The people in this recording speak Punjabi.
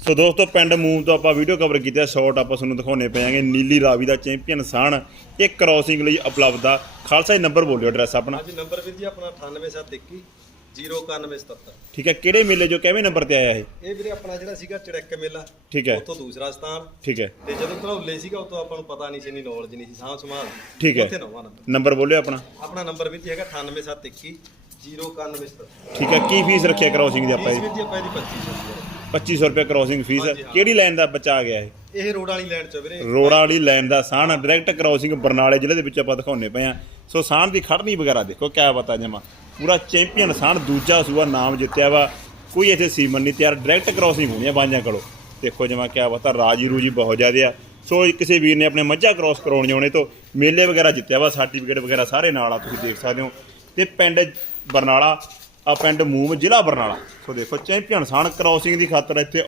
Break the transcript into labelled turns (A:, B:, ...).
A: ਸੋ ਦੋਸਤੋ ਪਿੰਡ ਮੂਮ ਤੋਂ ਆਪਾਂ ਵੀਡੀਓ ਕਵਰ ਕੀਤਾ ਸ਼ਾਰਟ ਆਪਾਂ ਤੁਹਾਨੂੰ ਦਿਖਾਉਣੇ ਪਏਗੇ ਨੀਲੀ ਰਾਵੀ ਦਾ ਚੈਂਪੀਅਨ ਸਾਨ ਇਹ ਕ੍ਰਾਸਿੰਗ ਲਈ ਉਪਲਬਧ ਆ। ਖਾਲਸਾ ਜੀ ਨੰਬਰ ਬੋਲਿਓ ਐਡਰੈਸ ਆਪਣਾ।
B: ਹਾਂਜੀ ਨੰਬਰ ਵੀਰ ਜੀ ਆਪਣਾ 98721 09177
A: ਠੀਕ ਹੈ ਕਿਹੜੇ ਮੇਲੇ ਜੋ ਕਿਵੇਂ ਨੰਬਰ ਤੇ ਆਇਆ ਇਹ?
B: ਇਹ ਵੀਰੇ ਆਪਣਾ ਜਿਹੜਾ ਸੀਗਾ ਚੜੈਕ ਮੇਲਾ।
A: ਠੀਕ ਹੈ।
B: ਉੱਥੋਂ ਦੂਸਰਾ ਸਥਾਨ।
A: ਠੀਕ ਹੈ।
B: ਤੇ ਜਦੋਂ ਧਰੌਲੇ ਸੀਗਾ ਉਤੋਂ ਆਪਾਂ ਨੂੰ ਪਤਾ ਨਹੀਂ ਸੀ ਇੰਨੀ ਨੌਲੇਜ ਨਹੀਂ ਸੀ ਸਾਂਭ ਸਮਾਨ
A: ਠੀਕ ਹੈ।
B: ਉੱਥੇ ਨਵਾਂ ਨੰਬਰ
A: ਨੰਬਰ ਬੋਲਿਓ ਆਪਣਾ।
B: ਆਪਣਾ ਨੰਬਰ ਵੀਰ ਜੀ ਹੈਗਾ 98721 09177
A: ਠੀਕ ਹੈ ਕੀ ਫੀਸ ਰੱਖਿਆ ਕ੍ਰਾਸਿੰਗ ਦੀ ਆਪਾਂ ਜੀ?
B: ਵੀਰ ਜੀ ਆਪਾਂ ਇਹਦੀ 2500 ਰੁਪਏ।
A: 2500 ਰੁਪਏ ਕ੍ਰਾਸਿੰਗ ਫੀਸ
B: ਹਾਂਜੀ, ਹਾਂ।
A: ਕਿਹੜੀ ਲਾਈਨ ਦਾ ਬੱਚਾ ਗਿਆ ਇਹ?
B: ਇਹ ਰੋਡ ਵਾਲੀ ਲਾਈਨ ਚ ਵੀਰੇ।
A: ਰੋੜਾ ਵਾਲੀ ਲਾਈਨ ਦਾ ਸਾਨ ਡਾਇਰੈਕਟ ਕ੍ਰਾਸਿੰਗ ਬਰਨਾਲੇ ਜ਼ਿਲ੍ਹੇ ਦੇ ਵਿੱਚ ਆਪਾਂ ਦਿਖਾਉਣੇ ਪਏ ਆ ਸੋ ਸਾਨ ਦੀ ਖੜਨੀ ਵਗੈਰਾ ਦੇਖੋ ਕਿਆ ਬਤਾ ਜਮਾ। ਪੂਰਾ ਚੈਂਪੀਅਨ ਸਾਨ ਦੂਜਾ ਸੂਆ ਨਾਮ ਜਿੱਤਿਆ ਵਾ। ਕੋਈ ਇੱਥੇ ਸੀਮਨ ਨਹੀਂ ਤਿਆਰ ਡਾਇਰੈਕਟ ਕ੍ਰਾਸਿੰਗ ਹੋਣੀ ਆ ਬਾਂਝਾਂ ਕੋਲੋਂ। ਦੇਖੋ ਜਮਾ ਕਿਆ ਬਤਾ ਰਾਜੀ ਰੂਜੀ ਬਹੁਤ ਜ਼ਿਆਦੇ ਆ। ਸੋ ਕਿਸੇ ਵੀਰ ਨੇ ਆਪਣੇ ਮੱਝਾਂ ਕ੍ਰਾਸ ਕਰਾਉਣੀਆਂ ਹੋਣੇ ਤੋਂ ਮੇਲੇ ਵਗੈਰਾ ਜਿੱਤਿਆ ਵਾ ਸਰਟੀਫਿਕੇਟ ਵਗੈਰਾ ਸਾਰੇ ਨਾਲ ਆ ਤੁਸੀਂ ਦੇਖ ਸਕਦੇ ਹੋ। ਤੇ ਪਿੰਡ ਬਰਨਾਲਾ, ਆ ਪਿੰਡ ਮੂਮ ਜ਼ਿਲ੍ਹਾ ਬਰਨਾਲਾ। ਸੋ ਦੇਖੋ, ਚੈਂਪੀਅਨ ਸਾਨ ਕ੍ਰਾਸਿੰਗ ਦੀ ਖਾਤਰ ਇੱਥੇ